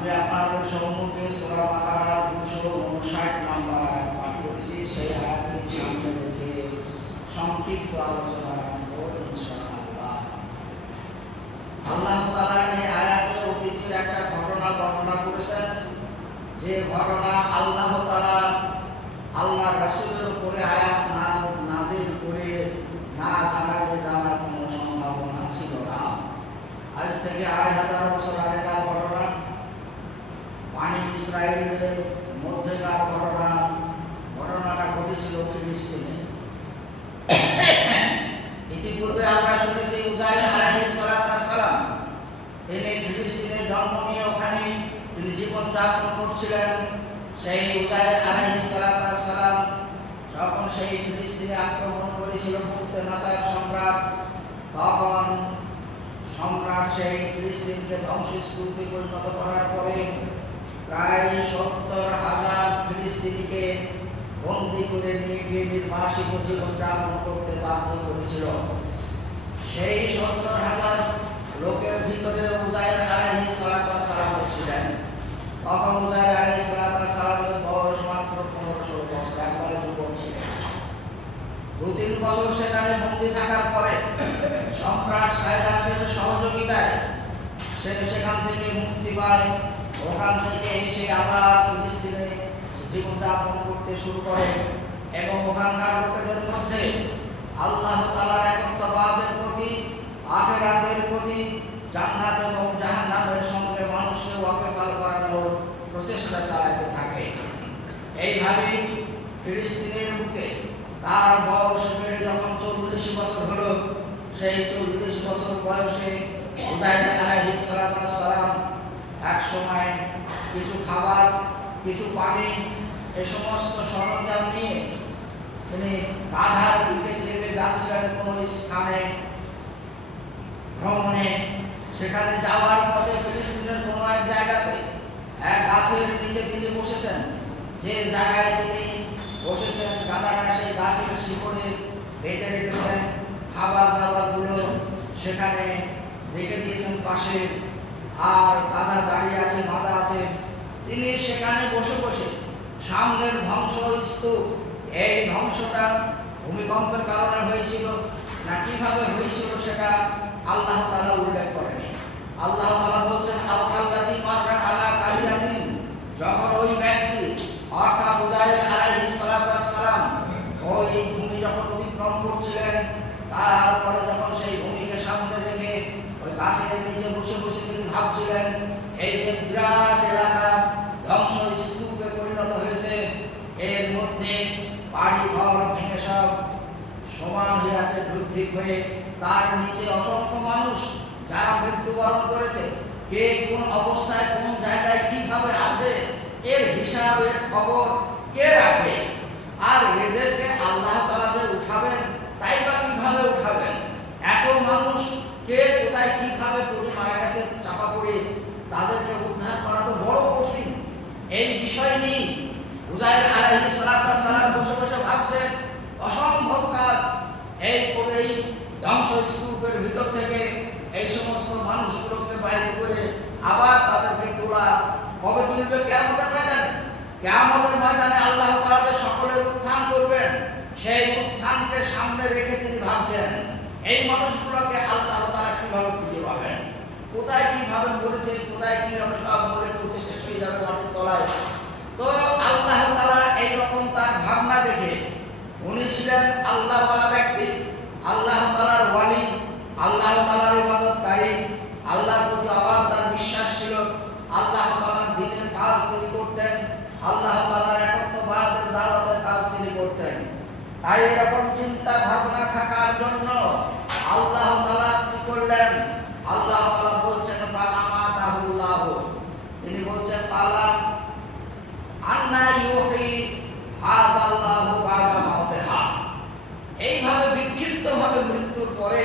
আমি আপনাদের সম্মুখে সূরা বাকারার 259 নম্বর আয়াত পাঠ করেছি। সেই আয়াতটি সামনে রেখে সংক্ষিপ্ত আলোচনা আরম্ভ ইনশাআল্লাহ। আল্লাহ তাআলা এই আয়াতে অতীতের একটা ঘটনা বর্ণনা করেছেন, যে ঘটনা আল্লাহ তাআলা আল্লাহর রাসূলের উপরে আয়াত নাযিল করে না জানালে জানার কোনো সম্ভাবনা ছিল না। আজ থেকে ২৫০০ বছর আগেকার ঘটনা, বনী ইসরায়েলের মধ্যেকার ঘটনাটা ঘটেছিল ফিলিস্তিনে। ইতিপূর্বে আমরা শুনেছি উজাইর আলাইহিস সালাম তিনি ফিলিস্তিনে জন্ম নিয়ে ওখানে তিনি জীবনযাপন করছিলেন। সেই উজাইর আলাইহিস সালাম যখন সেই ফিলিস্তিনে আক্রমণ করেছিল মুক্তে নাসার সম্রাট, তখন সম্রাট সেই ফিলিস্তিনকে ধ্বংসস্তূপে পরিণত করার পরে প্রায় ৭০,০০০ ফিলিস্তিনিকে বন্দী করে নিয়ে গিয়ে নির্বাসিত জীবনযাপন করতে বাধ্য করেছিল। সেই ৭০,০০০ লোকের ভিতরে উজাইর আলাইহিস সালাম ছিলেন। তখন উজাইর আলাইহিস সালামের বয়স মাত্র ১৫-১৬ বছর, একবারে যুবক ছিলেন। ২-৩ বছর সেখানে বন্দী থাকার পরে সম্রাট সাইরাসের সহযোগিতায় সে সেখান থেকে মুক্তি পায়। ওখান থেকে এসে আবার ফিলিস্তিনে জীবনযাপন করতে শুরু করে এবং ওখানকার লোকেদের মধ্যে আল্লাহ তাআলার একত্ববাদের প্রতি, আখিরাতের প্রতি, জান্নাত এবং জাহান্নামের সঙ্গে মানুষকে ওয়াকিবহাল করানোর প্রচেষ্টা চালাতে থাকে। এইভাবে ফিলিস্তিনের বুকে তার বয়স বেড়ে যখন ৪০ বছর হলো, সেই ৪০ বছর বয়সে উজাইর আলাইহিস সালাম এক সময় কিছু খাবার, কিছু পানি, এ সমস্ত সরঞ্জাম নিয়ে তিনি গাধার পিঠে চেপে যাচ্ছিলেন কোনো স্থানে ভ্রমণে। সেখানে যাওয়ার পথে ফিলিস্তিনের কোনো এক জায়গাতে এক গাছের নিচে তিনি বসেছেন। যে জায়গায় তিনি বসেছেন, গাধাটা সেই গাছের শিকড়ে বেঁধে রেখেছেন, খাবার দাবারগুলো সেখানে রেখে দিয়েছেন পাশে, আর গাধা দাঁড়িয়ে আছে, বাঁধা আছে। তিনি সেখানে বসে বসে সামনের ধ্বংসস্তূপ, এই ধ্বংসটা ভূমিকম্পের কারণে হয়েছিল না কিভাবে হয়েছিল সেটা আল্লাহ তাআলা উল্লেখ করেনি। আল্লাহ তাআলা বলছেন আল-কাল্লাযী মাররা আলা কারিয়াতিন, যখন ওই ব্যক্তি অর্থাৎ উজাইর আলাইহিস সালাম ওই ভূমি যখন অতিক্রম করছিলেন, তারপরে যখন সেই ভূমিকে সামনে রেখে ওই গাছের নিচে বসে বসে তিনি ভাবছিলেন এই যে বিরাট এলাকা ধ্বংসস্তূপে পরিণত হয়েছে, এর মধ্যে বাড়ি ঘর ভেঙে সব সমান হয়ে আছে, ঢুকঢিক হয়ে, তার নিচে অসংখ্য মানুষ যারা মৃত্যুবরণ করেছে, কে কোন অবস্থায় কোন জায়গায় কিভাবে আছে এর হিসাব, এর খবর কে রাখে? আর এদেরকে আল্লাহ তাআলা যে উঠাবেন, তাই বা কিভাবে উঠাবেন? এত মানুষ কে কোথায় কিভাবে পড়ে মারা গেছে চাপা পড়ে, তাদেরকে উদ্ধার করা তো বড় কঠিন। এই বিষয় নিয়ে উজাইর আলাইহিস সালাম বসে বসে ভাবছেন অসম্ভব কাজ। এই ধ্বংসস্তূপের ভিতর থেকে এই সমস্ত মানুষগুলোকে বাইরে করে আবার তাদেরকে তোলা, কবে তুলবে? কিয়ামতের ময়দানে। কিয়ামতের ময়দানে আল্লাহ তাআলা যে সকলের উত্থান করবেন, সেই উত্থানকে সামনে রেখে তিনি ভাবছেন এই মানুষগুলোকে আল্লাহ তাআলা কিভাবে খুঁজে পাবেন, কোথায় কিভাবে মরেছে, কোথায় কিভাবে সব মরে পচে শেষ হয়ে যাবে মাটির তলায়। তো আল্লাহ তাআলা এইরকম তার ভাবনা দেখে, উনি ছিলেন আল্লাহওয়ালা ব্যক্তি, আল্লাহ তাআলার ওয়ালি, আল্লাহ তাআলার ইবাদতকারী, আল্লাহর প্রতি অগাধ তার বিশ্বাস ছিল, আল্লাহ তাআলার দ্বীনের কাজ তিনি করতেন, আল্লাহ তাআলার একত্ববাদের দাওয়াতের কাজ তিনি করতেন। তাই এরকম চিন্তা ভাবনা থাকার জন্য আল্লাহ তাআলা কি করলেন? আল্লাহ তাআলা বলছেন ফাআমাতাহুল্লাহ, তিনি বলছেন পালা আন্না ইউহি হাযাল্লাহু বা'দা মাউতিহা। এইভাবে বিক্ষিপ্তভাবে মৃত্যুর পরে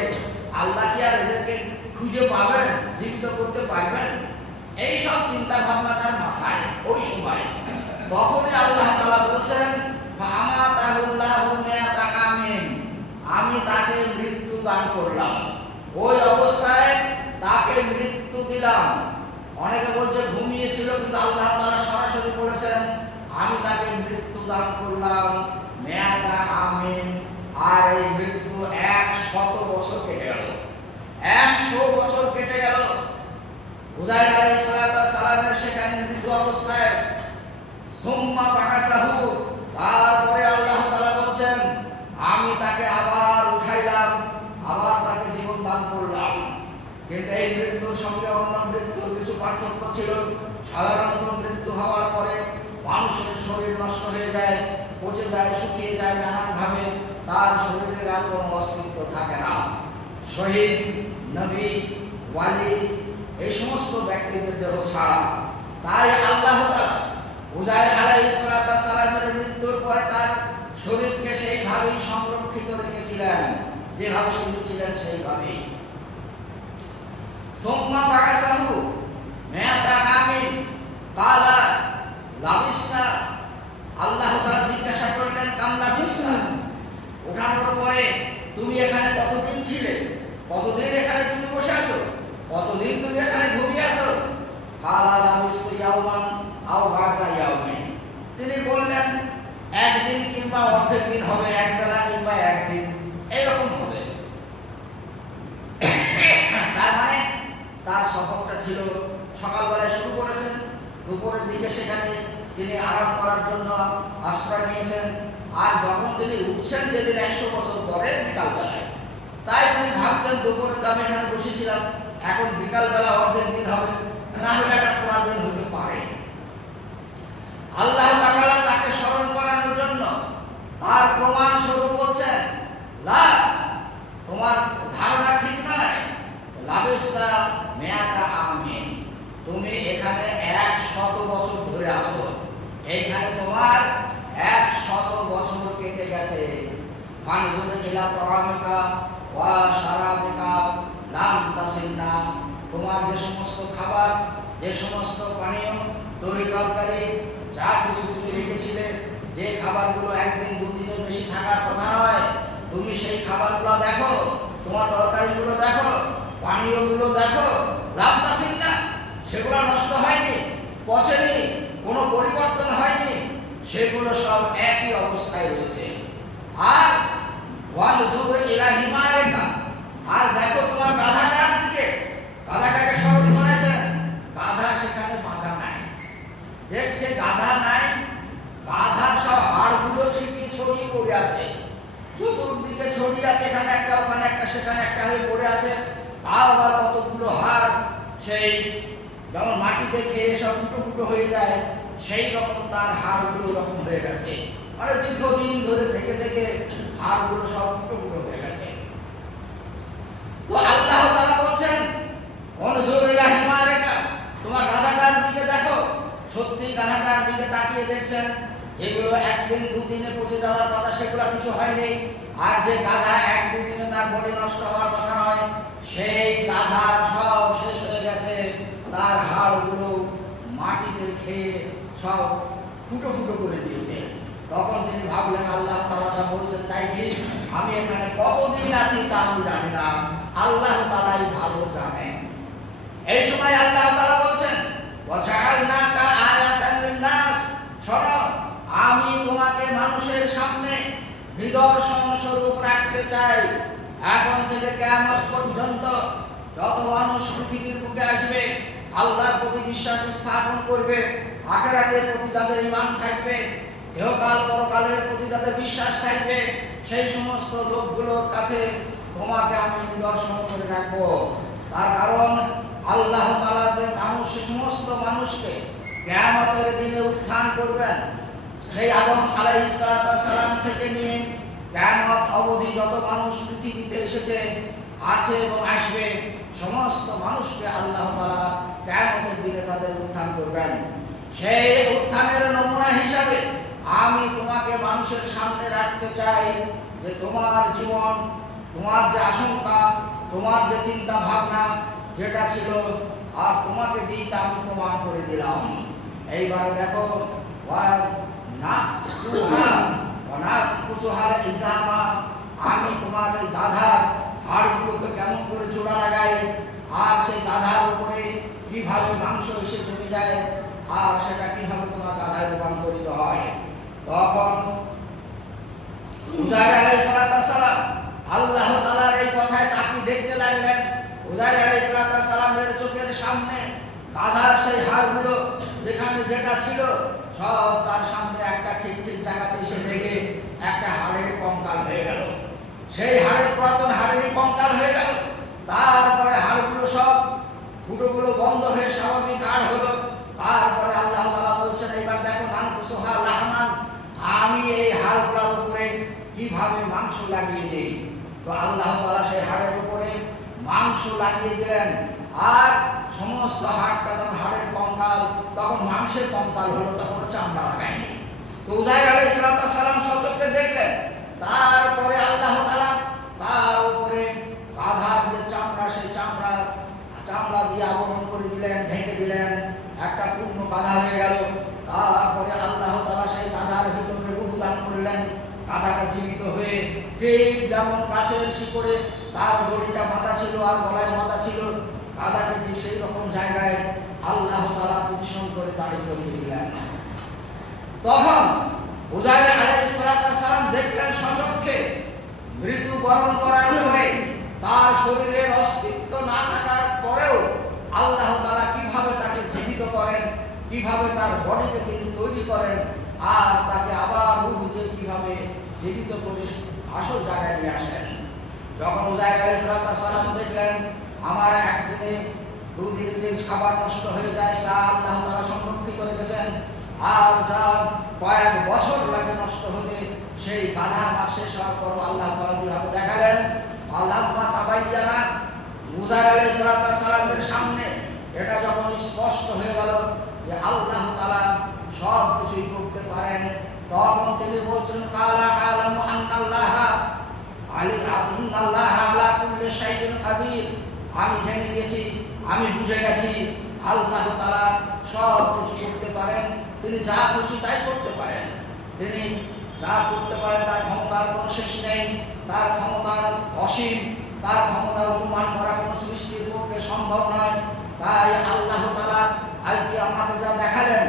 আল্লাহ কি আর এদেরকে খুঁজে পাবেন, জীবিত করতে পারবেন? এই সব চিন্তা ভাবনা তার মাথায় ওই সময়। তখনই আল্লাহ তাআলা বলছেন ফাআমাতাহুল্লাহু মিয়াতা আমিন, আমি তাকে মৃত্যু দান করলাম, ওই অবস্থায় তাকে মৃত্যু দিলাম। অনেকে বলছে ঘুমিয়েছিল, কিন্তু আল্লাহ তাআলা সরাসরি বলেছেন আমি তাকে মৃত্যু দান করলাম মেয়াদা আমিন। আর এই মৃত্যু 100 বছর কেটে গেল, 100 বছর কেটে গেল। উযাইর আলাইহিস সালামের সেখানে মৃত্যু অবস্থায় সুম্মা বাকাসাহু, তারপরে আল্লাহ তাআলা বলছেন আমি তাকে আবার উঠাইলাম, আবার তাকে জীবন দান করলাম। কিন্তু এই মৃত্যুর সঙ্গে অন্য মৃত্যুর কিছু পার্থক্য ছিল। সাধারণত মৃত্যু হওয়ার পরে মানুষের শরীর নষ্ট হয়ে যায়, পচে যায়, শুকিয়ে যায় নানানভাবে, তার শরীরের আর কোনো অস্তিত্ব থাকে না। শহীদ, নবী, ওয়ালি এই সমস্ত ব্যক্তিদের দেহ ছাড়া। তাই আল্লাহ তাআলা উযাইর আলাইহিস সালামের মৃত্যুর পরে তার শরীরকে সেইভাবেই সংরক্ষিত রেখেছিলেন, যেভাবে তিনি ছিলেন সেইভাবেই। সুম্মা বাকাসাহু মিয়াতা আমিন ক্বালা লাবিসনা, আল্লাহ তাআলা জিজ্ঞাসা করলেন কাম লাবিসনা, ওঠানোর পরে তুমি এখানে কতদিন ছিলে, কতদিন এখানে তুমি বসে আছো, কতদিন তুমি এখানে ঘুমিয়ে আছো? ক্বালা লাবিসতু ইয়াওমান আও বা'যা ইয়াওমিন, তিনি বললেন একদিন কিংবা অর্ধেক দিন হবে, এক বেলা কিংবা একদিন, এরকম হবে। তার মানে তার সফরটা ছিল সকালবেলায় শুরু করেছেন, দুপুরের দিকে সেখানে তিনি আরাম করার জন্য আশ্রয় নিয়েছেন, আর যখন তিনি উঠছেন যেদিন 100 বছর পরে বিকালবেলায়। তাই উনি ভাবছেন দুপুরে তো আমি এখানে বসেছিলাম, এখন বিকালবেলা অর্ধেক দিন হবে, না হলে একটা পুরা দিন হতে পারে। আল্লাহ তাআলা তাকে স্মরণ করানোর জন্য তার প্রমাণ স্বরূপ বলছেন লা, তোমার ধারণা ঠিক নয়, লাবিসতা মিয়াতা আমিন, তুমি এখানে 100 বছর ধরে আছো, এইখানে তোমার 100 বছর কেটে গেছে। ফানজুর ইলা তাআমিকা ওয়া শারাবিকা লাম তাসিন্না, তোমার যে সমস্ত খাবার, যে সমস্ত পানীয়, তরি তরকারি, যা কিছু তুমি রেখেছিলে, যে খাবারগুলো একদিন দুদিনের বেশি থাকার কথা নয়, তুমি সেই খাবারগুলো দেখো, তোমার তরকারিগুলো দেখো, পানীয়গুলো দেখো, লাম তাসিন্না, সেগুলো নষ্ট হয়নি, পচেনি, কোনো পরিবর্তন হয়নি, সেগুলো সব একই অবস্থায় রয়েছে। আর ওয়ানজুর ইলা হিমারিকা, আর দেখো তোমার গাধাটার দিকে, গাধাটাকে স্মরণ করেছেন, গাধা সেখানে বাঁধা নাই, দেখছে গাধা নাই, গাধার সব হাড়গুলো ছিটিয়ে ছড়িয়ে পড়ে আছে, চতুর্দিকে ছড়িয়ে আছে, এখানে একটা, ওখানে একটা, সেখানে একটা হয়ে পড়ে আছে। তাও আবার কতগুলো হাড়, সেই যেমন মাটিতে খেয়ে সব ফুটো ফুটো হয়ে যায়, সেই রকম তার হাড়গুলো রকম হয়ে গেছে, মানে দীর্ঘদিন ধরে থেকে থেকে হাড়গুলো সব ফুটো ফুটো হয়ে গেছে। তো আল্লাহ তাআলা বলছেন অনজুর ইলা হিমারিকা, তোমার গাধাটার দিকে দেখো। সত্যি গাধাটার দিকে তাকিয়ে দেখছেন যেগুলো একদিন দুদিনে পচে যাওয়ার কথা সেগুলো কিছু হয়নি, আর যে গাধা 1-2 দিনে তার বডি নষ্ট হওয়ার কথা নয়, সেই গাধা সব শেষ হয়ে গেছে, তার হাড়গুলো মাটিতে খেয়ে সব ফুটো ফুটো করে দিয়েছে। তখন তিনি ভাবলেন আল্লাহ তাআলা যা বলছেন তাই ঠিক, আমি এখানে কতদিন আছি তা আমি জানি না, আল্লাহ তাআলাই ভালো জানেন। এই সময় আল্লাহ তাআলা বলছেন ওয়াজআলনাকা আয়াতান লিন-নাস, শোনো আমি তোমাকে মানুষের সামনে নিদর্শন স্বরূপ রাখতে চাই। এখন থেকে কিয়ামত পর্যন্ত যত মানুষ পৃথিবীর বুকে আসবে, আল্লাহর প্রতি বিশ্বাস স্থাপন করবে, আখিরাতের প্রতি যাদের ঈমান থাকবে, ইহকাল পরকালের প্রতি যাদের বিশ্বাস থাকবে, সেই সমস্ত লোকগুলোর কাছে তোমাকে আমি নিদর্শন করে রাখবো। তার কারণ আল্লাহ তাআলা যে সমস্ত মানুষকে কিয়ামতের দিনে উত্থান করবেন, সেই আদম আলাইহিস সালাম থেকে নিয়ে কিয়ামত অবধি যত মানুষ পৃথিবীতে এসেছে, আছে এবং আসবে, সমস্ত মানুষকে আল্লাহ তাআলা কিয়ামতের দিনে তাদের উত্থান করবেন। সেই উত্থানের নমুনা হিসাবে আমি তোমাকে মানুষের সামনে রাখতে চাই, যে তোমার জীবন, তোমার যে আশঙ্কা, তোমার যে চিন্তা ভাবনা যেটা ছিল, আর তোমাকে দিয়ে আমি প্রমাণ করে দিলাম। এইবারে দেখো আমি তোমার ওই গাধার হাড়গুলোকে কেমন করে জোড়া লাগাই, আর সেই গাধার উপরে কিভাবে মাংস এসে জমে যায় আর সেটা কিভাবে তোমার গাধায় রূপান্তরিত হয়। তখন উজাইর আলাইহিস সালাম আল্লাহ তাআলার এই কথায় তাকিয়ে দেখতে লাগলেন। উজাইর আলাইহিস সালামের চোখের সামনে গাধার সেই হাড়গুলো যেখানে যেটা ছিল সব তার সামনে একটা ঠিক ঠিক জায়গাতে এসে লেগে একটা হাড়ের কঙ্কাল হয়ে গেল। সেই হাড়ের পুরাতন হাড়েরই কঙ্কাল হয়ে গেল। তারপরে হাড়গুলো সব ফুটোগুলো বন্ধ হয়ে স্বাভাবিক হাড় হলো। তারপরে আল্লাহ তাআলা বলছেন, এইবার দেখো নানকুসুহা লাহমান, আমি এই হাড়গুলোর উপরে কিভাবে মাংস লাগিয়ে দিই। তো আল্লাহ তাআলা সেই হাড়ের উপরে মাংস লাগিয়ে দিলেন আর সমস্ত হাড়টা তখন হাড়ের কঙ্কাল, তখন মাংসের কঙ্কাল হলো, তখন চামড়া লাগায়নি। তো উজাইর আলাইহিস সালাম সচক্ষে দেখলেন। তারপরে আল্লাহ তাআলা তার উপরে গাধার যে চামড়া, সেই চামড়া দিয়ে আবরণ করে দিলেন, ঢেকে দিলেন, একটা পূর্ণ গাধা হয়ে গেল। তারপরে আল্লাহ তাআলা সেই গাধার ভিতরে রূহ দান করলেন। গাধাটা জীবিত হয়ে ঠিক যেমন গাছের শিকড়ে তার দড়িটা বাঁধা ছিল আর গলায় বাঁধা ছিল, গাধাকে ঠিক সেই রকম জায়গায় আল্লাহ তাআলা পজিশন করে দাঁড়িয়ে করিয়ে দিলেন। তখন উজাইর আলাইহিস সালাম দেখলেন সচক্ষে মৃত্যুবরণ করার পরে তার শরীরের অস্তিত্ব না থাকার পরেও আল্লাহ তাআলা কিভাবে তাকে জীবিত করেন, কিভাবে তার বডিকে তিনি তৈরি করেন আর তাকে আবার রূহ দিয়ে কিভাবে জীবিত করে আসল জায়গায় নিয়ে আসেন। যখন উজাইর আলাইহিস সালাম দেখলেন আমার একদিনে দুদিনে যে খাবার নষ্ট হয়ে যায় তা আল্লাহ তাআলা সংরক্ষিত রেখেছেন, আর যা কয়েক বছর লাগে নষ্ট হতে, সেই গাধা আমার শেষ হওয়ার পর আল্লাহ তাআলা যেভাবে দেখালেন, আল্লাহা তাবাইয়ানা উজাইর আলাইহিস সালামের সামনে এটা যখন স্পষ্ট হয়ে গেল যে আল্লাহ তাআলা সব কিছুই করতে পারেন, তখন তিনি বলছেন কালা আলামু আন্নাল্লাহা ইন্নাল্লাহা আলা কুল্লি শাইইন কাদির, আমি জেনে গেছি, আমি বুঝে গেছি আল্লাহ তাআলা সব কিছু করতে পারেন, তিনি যা খুশি তাই করতে পারেন। তিনি যা করতে পারেন তার ক্ষমতার কোনো শেষ নেই, তার ক্ষমতার অসীম, তার ক্ষমতার অনুমান করা কোনো সৃষ্টির পক্ষে সম্ভব নয়। তাই আল্লাহ তাআলা আজকে আমাকে যা দেখালেন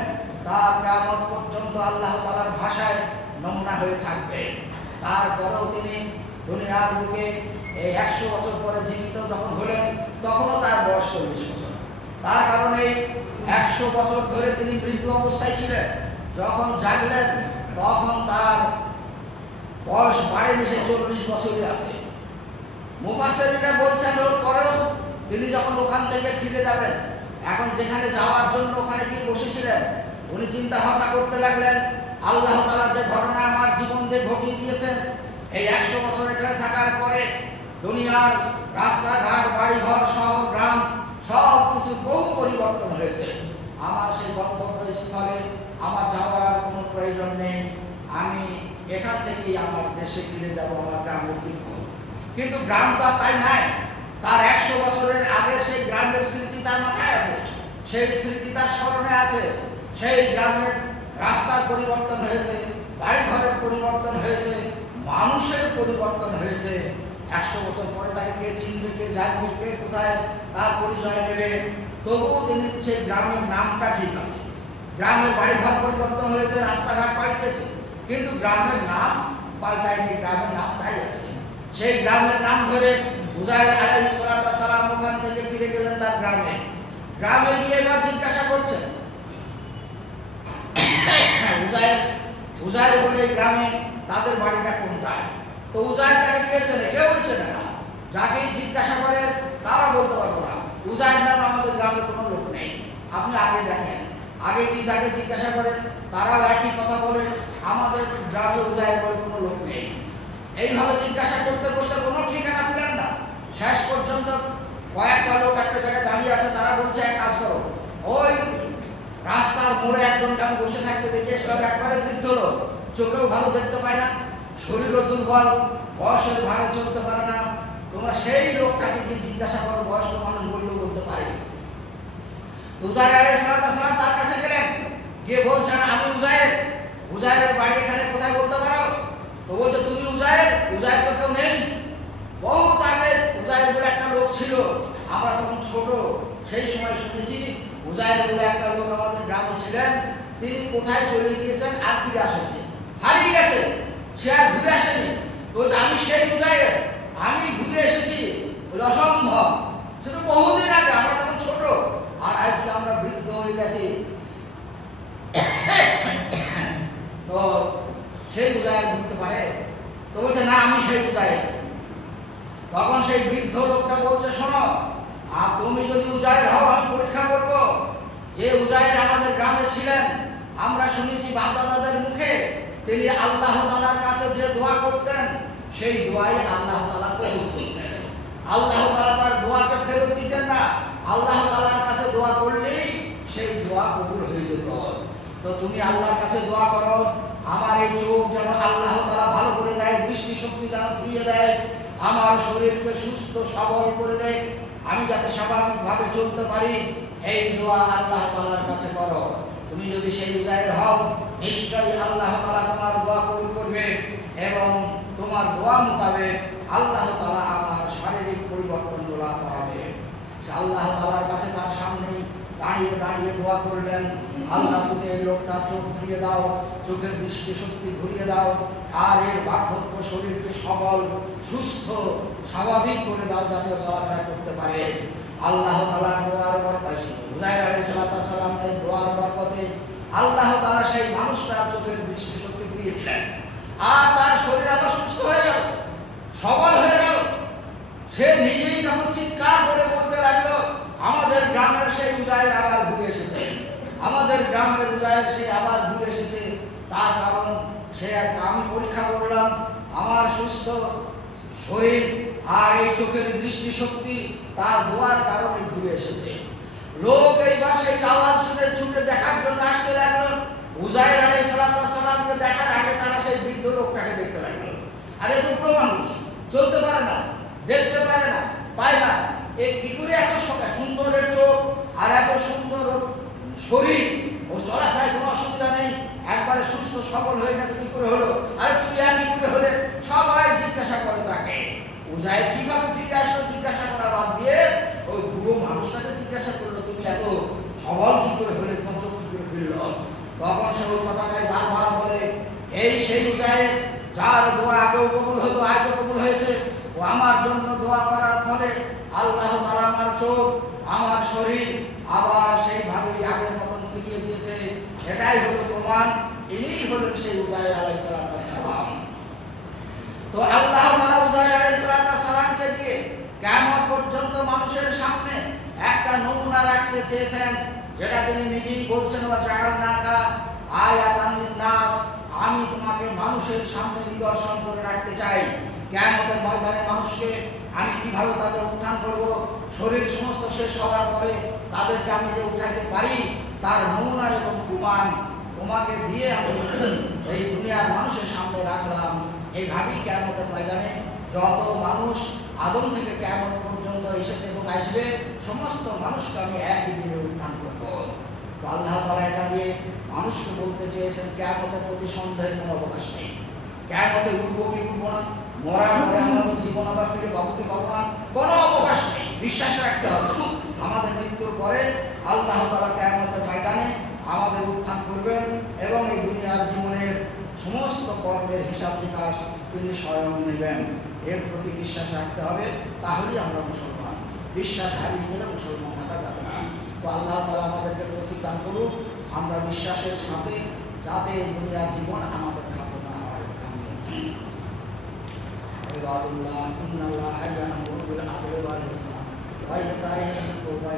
তা কিয়ামত পর্যন্ত আল্লাহ তাআলার ভাষায় নমুনা হয়ে থাকবে। তারপরেও তিনি দুনিয়ার বুকে এই 100 বছর পরে জীবিত যখন হলেন তখনও তার বয়স 40 বছর। তার কারণে 100 বছর ধরে তিনি মৃত অবস্থায় ছিলেন। যখন জাগলেন তখন তার বয়স বাড়েনি, সে 40 বছরই আছে। মুফাসসিররা বলছেন ওর পরেও তিনি যখন ওখান থেকে ফিরে যাবেন, এখন যেখানে যাওয়ার জন্য ওখানে গিয়ে বসেছিলেন, উনি চিন্তা ভাবনা করতে লাগলেন আল্লাহ তাআলা যে ঘটনা আমার জীবন দিয়ে ঘটিয়ে দিয়েছেন, এই 100 বছর এখানে থাকার পরে দুনিয়ার রাস্তাঘাট, বাড়িঘর, শহর, গ্রাম সব কিছু বহু পরিবর্তন হয়েছে। আমার সেই গন্তব্যস্থলে আমার যাওয়ার আর কোনো প্রয়োজন নেই, আমি এখান থেকেই আমার দেশে ফিরে যাব, আমার গ্রামে ফিরব। কিন্তু গ্রাম তো আর তাই নাই, তার 100 বছরের আগে সেই গ্রামের স্মৃতি তার মাথায় আছে, সেই স্মৃতি তার স্মরণে আছে। সেই গ্রামের রাস্তার পরিবর্তন হয়েছে, বাড়িঘরের পরিবর্তন হয়েছে, মানুষের পরিবর্তন হয়েছে। 100 বছর পরে তাকে কে চিনবে, কে জানবে, কে কোথায় তার পরিচয় নেবে, তবুও তিনি সেই গ্রামের নামটা ঠিক আছে। গ্রামের বাড়িঘর পরিবর্তন হয়েছে, রাস্তাঘাট পাল্টেছে, কিন্তু গ্রামের নাম পাল্টায়নি, গ্রামের নাম তাই আছে। সেই গ্রামের নাম ধরে উজাইর আলাইহিস সালাম ওখান থেকে ফিরে গেলেন তার গ্রামে। গ্রামে গিয়ে এবার জিজ্ঞাসা করছেন উজাইর বলে গ্রামে তাদের বাড়িটা কোনটায়। তো উজাইর তাকে কে চেনে? কেউ চেনে না। যাকেই জিজ্ঞাসা করে তারা বলতে পারবো না, উজাইর নাম আমাদের গ্রামে কোনো লোক নেই। আপনি আগে দেখেন, আগে কি যাকে জিজ্ঞাসা করেন তারাও একই কথা বলে, আমাদের গ্রামে উজাইর বলে কোনো লোক নেই। এইভাবে জিজ্ঞাসা করতে করতে কোনো ঠিকানা পেলেন না। শেষ পর্যন্ত কয়েকটা লোক একটা জায়গায় দাঁড়িয়ে আছে, তারা বলছে এক কাজ করো, ওই রাস্তার মোড়ে একজন কেমন বসে থাকতে দেখে, সব একবারে বৃদ্ধ লোক, চোখেও ভালো দেখতে পায় না, শরীরও দুর্বল, বয়সের ভারে চলতে পারে না, তোমরা সেই লোকটাকে গিয়ে জিজ্ঞাসা করো, বয়স্ক মানুষ বললেও বলতে পারে। উজাইর আলাইহিস সালাম তার কাছে গেলেন, গিয়ে বলছেন আমি উজাইর, উজাইরের বাড়ি এখানে কোথায় বলতে পারো? তো বলছে তুমি উজাইর? উজাইর তো কেউ নেই, বহুত আগে উজাইর বলে একটা লোক ছিল, আমরা তখন ছোট, সেই সময় শুনেছি উজায়ের বলে একটা লোক আমাদের গ্রামে ছিলেন, তিনি কোথায় চলে গিয়েছেন আর ফিরে আসেননি, হারিয়ে গেছে, সে আর ঘুরে আসেনি। তো আমি সেই উজায়ের, আমি ঘুরে এসেছি, অসম্ভব। শুধু বহুদিন আগে, আমরা তখন ছোট, আর আজকে আমরা বৃদ্ধ হয়ে গেছি। তো সেই উজায়ের ঘুরতে পারে? তো বলছে না, আমি সেই উজায়ের। তখন সেই বৃদ্ধ লোকটা বলছে, শোনো, আর তুমি যদি উজায়ের হও, আমি পরীক্ষা করব যে উজায়ের আমাদের গ্রামে ছিলেন। আমরা শুনেছি বাপ-দাদাদের মুখে তিনি আল্লাহ তাআলার কাছে যে দোয়া করতেন, সেই দোয়াই আল্লাহ তাআলা কবুল করতেন। আল্লাহ তাআলা তার দোয়াকে ফেরত দিতেন না, আল্লাহ তাআলার কাছে দোয়া করলেই সেই দোয়া কবুল হয়ে যেত। তো তুমি আল্লাহর কাছে দোয়া করো, আমার এই চোখ যেন আল্লাহ তাআলা ভালো করে দেয়, দৃষ্টি শক্তি যেন ফিরিয়ে দেয়, আমার শরীরকে সুস্থ সবল করে দেয়, আমি যাতে স্বাভাবিকভাবে চলতে পারি, এই দোয়া আল্লাহ তাআলার কাছে করো। তুমি যদি সেই উজায়ের হও, নিশ্চয়ই আল্লাহ তাআলা তোমার দোয়া কবুল করবে এবং তোমার দোয়া মোতাবেক আল্লাহ তাআলা আমার শারীরিক পরিবর্তনগুলো করাবে। আল্লাহ তাআলার কাছে তার সামনে দাঁড়িয়ে দাঁড়িয়ে দোয়া করলেন, আল্লাহ তুমি এই লোকটার চোখ ঘুরিয়ে দাও, চোখের দৃষ্টি শক্তি ঘুরিয়ে দাও, আর এর বার্ধক্য শরীরকে সবল সুস্থ স্বাভাবিক করে দাও, যাতে চলাফেরা করতে পারে। আল্লাহ তাআলার দোয়ার বরকতে, উজায়ের আলাইহিস সালামের দোয়ার বরকতে আল্লাহ তাআলা সেই মানুষটার চোখের দৃষ্টি শক্তি ফিরিয়ে দিলেন, আর তার শরীর আবার সুস্থ হয়ে গেল, সবল হয়ে গেল। সে নিজেই তখন চিৎকার করে বলতে লাগলো, আমাদের গ্রামের সেই উজায়ের আবার ঘুরে এসেছে, আমাদের গ্রামের উজায়ের সে আবার ঘুরে এসেছে। তার কারণ সে আমি পরীক্ষা করলাম, আমার সুস্থ শরীর আর এই চোখের দৃষ্টি শক্তি তার দোয়ার কারণে ঘুরে এসেছে। লোক এইবার সেই আওয়াজ শুনে ছুটে দেখার জন্য আসতে লাগলো। উজায়ের আলাইহিস সালামকে দেখার আগে তারা সেই বৃদ্ধ লোকটাকে দেখতে লাগলো। আরে দুটো মানুষ চলতে পারে না, দেখতে পারে না, পায় না, এ কি করে এত সুন্দরের চোখ আর এত সুন্দর শরীর, ও চলাফেরায় কোনো অসুবিধা নেই, একবারে সুস্থ সবল হয়ে গেছে, কি করে হলো? আরে তুমি আর কি করে হলে? সবাই জিজ্ঞাসা করে তাকে। উজায়ের কিভাবে ফিরে আসলো জিজ্ঞাসা করা বাদ দিয়ে ওই বুড়ো মানুষটাকে জিজ্ঞাসা করলো, তুমি এত সবল কি করে হলে, তোমার চোখ কি করে ফিরল? তখন সে ওই কথাটাই বারবার বলে, এই সেই উজায়ের যার দোয়া আগেও কবুল হতো, আজও কবুল হয়েছে। ও আমার জন্য দোয়া করার ফলে আল্লাহ তাআলা আমার চোখ, আমার শরীর আবার সেইভাবেই আগের মতন ফিরিয়ে দিয়েছে। এটাই হলো প্রমাণ, ইনিই হলেন সেই উজায়ের আলাইহিস সালাম। তো আল্লাহ তাআলা উজায়ের আলাইহিস সালামকে দিয়ে কিয়ামত পর্যন্ত মানুষের সামনে একটা নমুনা রাখতে চেয়েছেন, যেটা তিনি নিজেই বলছেন, ওয়া জাআলনাকা আয়াতান লিন-নাস, আমি তোমাকে মানুষের সামনে নিদর্শন করে রাখতে চাই। কিয়ামতের ময়দানে মানুষকে আমি কিভাবে তাদের উত্থান করব, শরীর সমস্ত শেষ হওয়ার পরে তাদেরকে আমি যে উঠাইতে পারি, তার নমুনা এবং প্রমাণ তোমাকে দিয়ে আমি এই দুনিয়ার মানুষের সামনে রাখলাম। এইভাবেই কিয়ামতের ময়দানে যত মানুষ আদম থেকে কিয়ামত পর্যন্ত এসেছে এবং আসবে, সমস্ত মানুষকে আমি একই দিনে উত্থান করব। তো আল্লাহ তাআলা এটা দিয়ে মানুষকে বলতে চেয়েছেন, কিয়ামতের প্রতি সন্দেহের কোনো অবকাশ নেই। কিয়ামতে উঠবো কি উঠবো না, মরা মরা আমাদের জীবন আবার ফিরে পাবো কি পাবো না, কোনো অবকাশ নেই। বিশ্বাস রাখতে হবে আমাদের মৃত্যুর পরে আল্লাহ তাআলা কিয়ামতের ময়দানে আমাদের উত্থান করবেন এবং এই দুনিয়ার জীবনের সমস্ত কর্মের হিসাব নিকাশ তিনি স্বয়ং নেবেন। এর প্রতি বিশ্বাস রাখতে হবে, তাহলেই আমরা মুসলমান। বিশ্বাস হারিয়ে গেলে মুসলমান থাকা যাবে না। তো আল্লাহ তাআলা আমাদেরকে তৌফিক দান করুক, আমরা বিশ্বাসের সাথে যাতে দুনিয়ার জীবন আমাদের খাতে না হয়। আমিন। ইবাদুল্লাহ ইন্নাল্লাহা ইয়া'মুরু বিল আদলি ওয়াল ইহসান ওয়া ইতা'i যিল কুরবা